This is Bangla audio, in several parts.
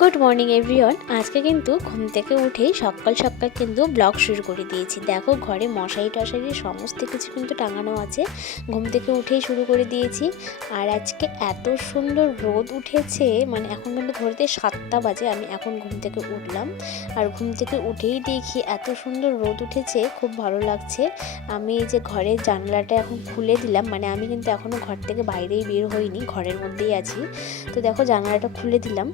Good morning everyone. আজকে কিন্তু ঘুম থেকে উঠেই সকাল সকাল কিন্তু ব্লগ শুরু করে দিয়েছি। দেখো ঘরে মশারি টশারি সমস্ত কিছু কিন্তু টাঙানো আছে, ঘুম থেকে উঠেই শুরু করে দিয়েছি। আর আজকে এত সুন্দর রোদ উঠেছে, মানে এখন কিন্তু ঘড়িতে 7টা বাজে, আমি এখন ঘুম থেকে উঠলাম। আর ঘুম থেকে উঠেই দেখি এত সুন্দর রোদ উঠেছে, খুব ভালো লাগছে। আমি এই যে ঘরের জানলাটা এখন খুলে দিলাম, মানে আমি কিন্তু এখনও ঘর থেকে বাইরেই বের হইনি, ঘরের মধ্যেই আছি। তো দেখো জানলাটা খুলে দিলাম,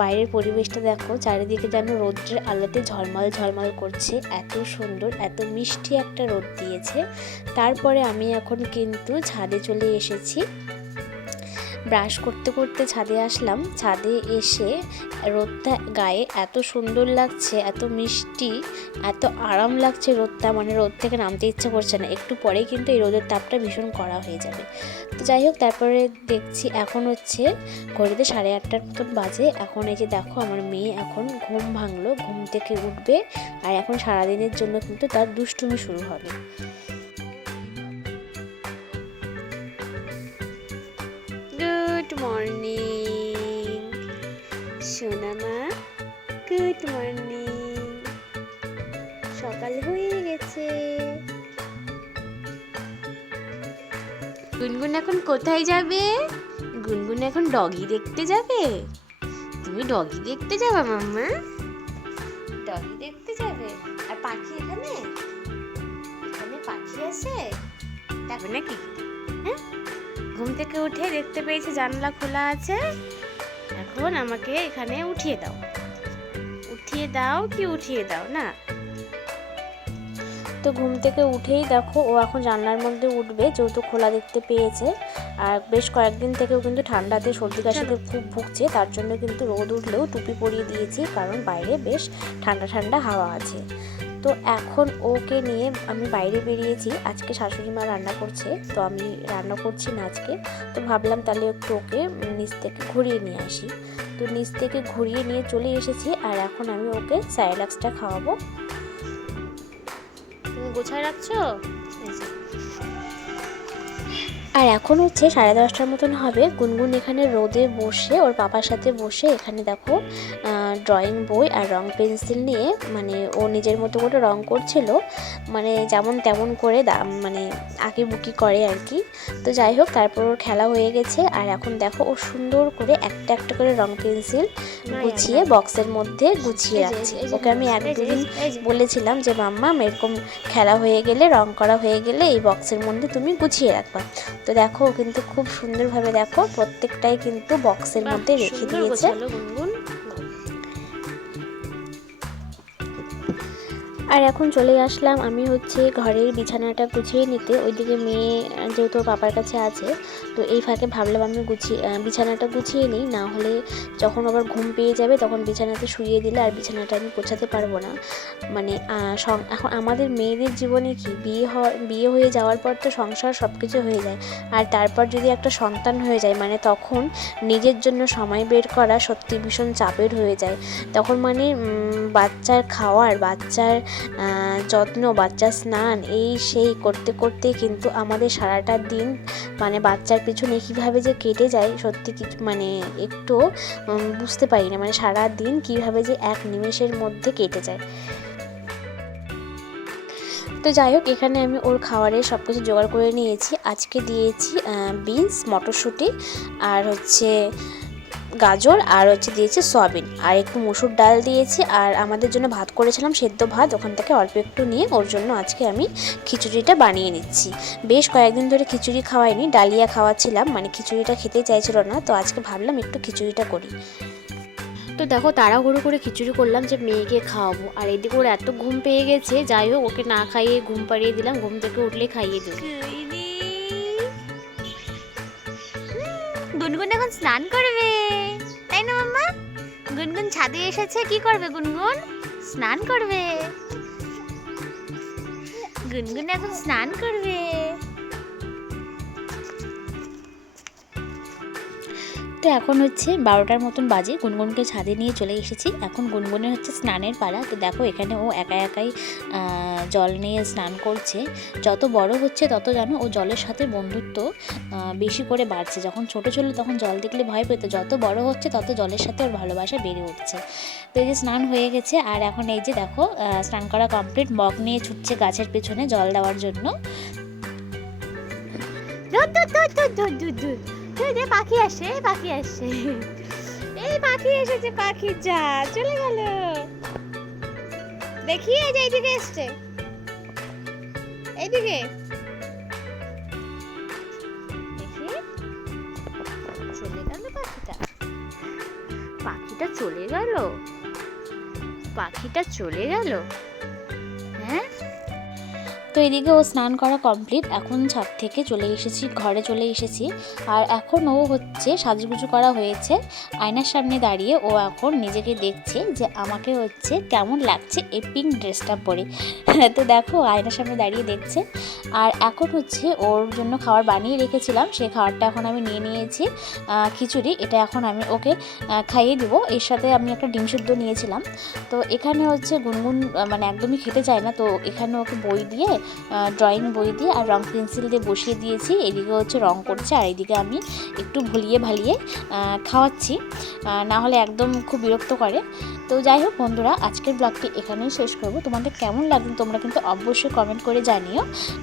বাইরের পরিবেশটা দেখো, চারিদিকে যেন রোদ্রের আলোতে ঝলমল ঝলমল করছে। এত সুন্দর, এত মিষ্টি একটা রোদ দিয়েছে। তারপরে আমি এখন কিন্তু ছাদে চলে এসেছি। ব্রাশ করতে করতে ছাদে আসলাম। ছাদে এসে রোদটা গায়ে এত সুন্দর লাগছে, এত মিষ্টি, এত আরাম লাগছে রোদটা, মানে রোদ থেকে নামতে ইচ্ছে করছে না। একটু পরেই কিন্তু এই রোদের তাপটা ভীষণ কড়া হয়ে যাবে। তো যাই হোক, তারপরে দেখছি এখন হচ্ছে ঘড়িতে 8:30টার মতন বাজে। এখন এই যে দেখো আমার মেয়ে এখন ঘুম ভাঙলো, ঘুম থেকে উঠবে, আর এখন সারাদিনের জন্য কিন্তু তার দুষ্টুমি শুরু হবে। গুড মর্নিং সোনা মা, গুড মর্নিং। সকাল হয়ে গেছে। গুনগুন এখন কোথায় যাবে? গুনগুন এখন ডগি দেখতে যাবে। তুমি ডগি দেখতে যাবে মাম্মা? ডগি দেখতে যাবে? আর পাখি এখানে এখানে পাখি আছে, দেখো নাকি? হ্যাঁ, ঘুম থেকে উঠে দেখতে পেয়েছে জানলা খোলা আছে। এখন আমাকে এখানে উঠিয়ে দাও, উঠিয়ে দাও, কি উঠিয়ে দাও না। তো ঘুম থেকে উঠেই দেখো ও এখন জানলার মধ্যে উঠবে, যেহেতু খোলা দেখতে পেয়েছে। আর বেশ কয়েকদিন থেকেও কিন্তু ঠান্ডাতে সর্দি কাশিতে খুব ভুগছে, তার জন্য কিন্তু রোদ উঠলেও টুপি পরিয়ে দিয়েছি, কারণ বাইরে বেশ ঠান্ডা ঠান্ডা হাওয়া আছে। তো এখন ওকে নিয়ে আমি বাইরে বেরিয়েছি। আজকে শাশুড়ি মা রান্না করছে, তো আমি রান্না করছি না আজকে। তো ভাবলাম তাহলে একটু ওকে নিচ থেকে ঘুরিয়ে নিয়ে আসি। তো নিচ থেকে ঘুরিয়ে নিয়ে চলে এসেছি, আর এখন আমি ওকে স্যারেলাক্সটা খাওয়াবো। তুমি গোছায় রাখছো? আর এখন হচ্ছে 10:30টার মতন হবে। গুনগুন এখানে রোদে বসে ওর পাপার সাথে বসে এখানে দেখো ড্রয়িং বই আর রং পেন্সিল নিয়ে, মানে ও নিজের মতো করে রং করছিল, মানে যেমন তেমন করে মানে আঁকিবুকি করে আর কি। তো যাই হোক, তারপর ওর খেলা হয়ে গেছে। আর এখন দেখো ও সুন্দর করে একটা একটা করে রং পেন্সিল গুছিয়ে বক্সের মধ্যে গুছিয়ে রাখছে। ওকে আমি 1-2 দিন বলেছিলাম যে মাম্মা এরকম খেলা হয়ে গেলে, রং করা হয়ে গেলে এই বক্সের মধ্যে তুমি গুছিয়ে রাখবা। তো দেখো কিন্তু খুব সুন্দরভাবে দেখো প্রত্যেকটাই কিন্তু বক্সের মধ্যে রেখে দিয়েছে। আর এখন চলে আসলাম আমি হচ্ছে ঘরের বিছানাটা গুছিয়ে নিতে। ওইদিকে মেয়ে যেহেতু পাপার কাছে আছে, তো এই ফাঁকে ভাবলাম আমি বিছানাটা গুছিয়ে নিই, না হলে যখন আবার ঘুম পেয়ে যাবে তখন বিছানাতে শুইয়ে দিলে আর বিছানাটা আমি গোছাতে পারবো না। মানে এখন আমাদের মেয়েদের জীবনে কি বিয়ে হয়ে যাওয়ার পর তো সংসার সব কিছু হয়ে যায়, আর তারপর যদি একটা সন্তান হয়ে যায়, মানে তখন নিজের জন্য সময় বের করা সত্যি ভীষণ চাপের হয়ে যায়। তখন মানে বাচ্চার খাওয়ার, বাচ্চার যত্ন, বাচ্চার স্নান, এই সেই করতে করতে কিন্তু আমাদের সারাটা দিন মানে বাচ্চার পিছনে কীভাবে যে কেটে যায় সত্যি কিছু মানে একটু বুঝতে পারি না, মানে সারা দিন কীভাবে যে এক নিমেষের মধ্যে কেটে যায়। তো যাই হোক, এখানে আমি ওর খাবারের সব কিছু জোগাড় করে নিয়েছি। আজকে দিয়েছি বিনস, মটরশুঁটি, আর হচ্ছে গাজর, আর হচ্ছে দিয়েছি সয়াবিন, আর একটু মসুর ডাল দিয়েছি। আর আমাদের জন্য ভাত করেছিলাম, সেদ্ধ ভাত, ওখান থেকে অল্প একটু নিয়ে ওর জন্য আজকে আমি খিচুড়িটা বানিয়ে নিচ্ছি। বেশ কয়েকদিন ধরে খিচুড়ি খাওয়াইনি, ডালিয়া খাওয়াচ্ছিলাম, মানে খিচুড়িটা খেতে চাইছিল না, তো আজকে ভাবলাম একটু খিচুড়িটা করি। তো দেখো তাড়াহুড়ো করে খিচুড়ি করলাম যে মেয়েকে খাওয়াবো, আর এদিকে ওর এত ঘুম পেয়ে গেছে, যাই হোক ওকে না খাইয়ে ঘুম পাড়িয়ে দিলাম, ঘুম থেকে উঠলে খাইয়ে দেবো। গুনগুন এখন স্নান করবে, তাই না মাম্মা? গুনগুন ছাদে এসেছে, কি করবে গুনগুন? স্নান করবে। গুনগুন এখন স্নান করবে। তো এখন হচ্ছে 12টার মতন বাজে, গুনগুনকে ছাদে নিয়ে চলে এসেছি। এখন গুনগুনের হচ্ছে স্নানের পালা। তো দেখো এখানে ও একা একাই জল নিয়ে স্নান করছে। যত বড় হচ্ছে তত যেন ও জলের সাথে বন্ধুত্ব বেশি করে বাড়ছে। যখন ছোট ছিল তখন জল দেখলে ভয় পেত, যত বড় হচ্ছে তত জলের সাথে ওর ভালোবাসা বেড়ে উঠছে। তো এই যে স্নান হয়ে গেছে, আর এখন এই যে দেখো স্নান করা কমপ্লিট, মগ নিয়ে ছুটছে গাছের পেছনে জল দেওয়ার জন্য। পাখি আসে, পাখি আসে, এই পাখি এসেছে, পাখি যা চলে গেল। দেখি এই যে এইদিকে এসছে, এইদিকে দেখি, চলে গেল পাখিটা, পাখিটা চলে গেল, পাখিটা চলে গেল। হ্যাঁ, তো এদিকে ও স্নান করা কমপ্লিট, এখন ছাদ থেকে চলে এসেছি, ঘরে চলে এসেছি। আর এখন ও হচ্ছে সাজুগুজু করা হয়েছে, আয়নার সামনে দাঁড়িয়ে ও এখন নিজেকে দেখছে যে আমাকে হচ্ছে কেমন লাগছে এই পিঙ্ক ড্রেসটা পরে। তো দেখো আয়নার সামনে দাঁড়িয়ে দেখছে। আর এখন হচ্ছে ওর জন্য খাবার বানিয়ে রেখেছিলাম, সেই খাবারটা এখন আমি নিয়ে নিয়েছি, খিচুড়ি। এটা এখন আমি ওকে খাইয়ে দেবো। এর সাথে আমি একটা ডিম সিদ্ধ নিয়েছিলাম। তো এখানে হচ্ছে গুনগুন মানে একদমই খেতে চায় না, তো এখানে ওকে বই দিয়ে, ড্রয়িং বই দিয়ে আর রং পেন্সিল দিয়ে বসিয়ে দিয়েছি। এদিকে হচ্ছে রং করছে, আর এদিকে আমি একটু ভুলিয়ে ভালিয়ে খাওয়াচ্ছি, না হলে একদম খুব বিরক্ত করে। তো যাই হোক বন্ধুরা, আজকের ব্লগটি এখানেই শেষ করব। তোমাদের কেমন লাগবে তোমরা কিন্তু অবশ্যই কমেন্ট করে জানিও।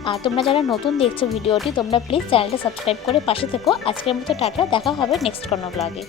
আর তোমরা যারা নতুন দেখছো ভিডিওটি, তোমরা প্লিজ চ্যানেলটা সাবস্ক্রাইব করে পাশে থেকো। আজকের মতো টাটা, দেখা হবে নেক্সট কোনো ব্লগে।